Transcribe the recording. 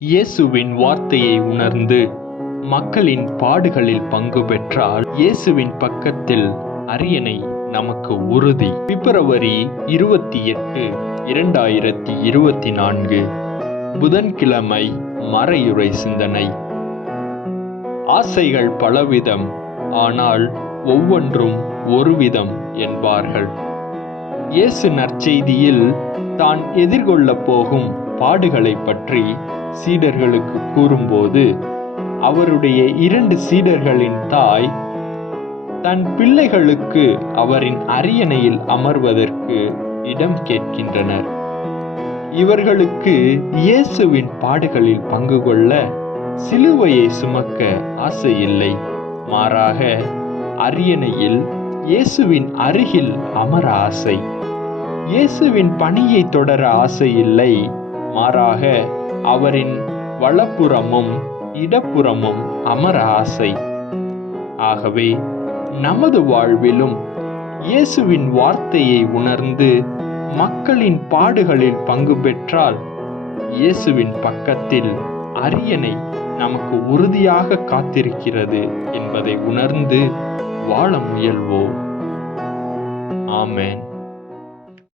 இயேசுவின் வார்த்தையை உணர்ந்து மக்களின் பாடுகளில் பங்கு பெற்றால் இயேசுவின் பக்கத்தில் அரியணை நமக்கு உறுதி. பிப்ரவரி இருபத்தி எட்டு இரண்டாயிரத்தி இருபத்தி நான்கு. புதன்கிழமை மறையுறை சிந்தனை. ஆசைகள் பலவிதம் ஆனால் ஒவ்வொன்றும் ஒரு விதம் என்பார்கள். இயேசு நற்செய்தியில் தான் எதிர்கொள்ளப் போகும் பாடுகளை பற்றி சீடர்களுக்கு கூறும்போது அவருடைய இரண்டு சீடர்களின் தாய் தன் பிள்ளைகளுக்கு அவரின் அரியணையில் அமர்வதற்கு இடம் கேட்கின்றனர். இவர்களுக்கு இயேசுவின் பாடுகளில் பங்கு கொள்ள சிலுவையை சுமக்க ஆசை இல்லை மாறாக அரியணையில் இயேசுவின் அருகில் அமர ஆசை. இயேசுவின் பணியை தொடர ஆசை இல்லை மாறாக அவரின் வலப்புறமும் இடப்புறமும் அமர ஆசை. ஆகவே நமது வாழ்விலும் இயேசுவின் வார்த்தையை உணர்ந்து மக்களின் பாடுகளில் பங்கு பெற்றால் இயேசுவின் பக்கத்தில் அரியணை நமக்கு உறுதியாக காத்திருக்கிறது என்பதை உணர்ந்து வாழ முயல்வோம். ஆமேன்.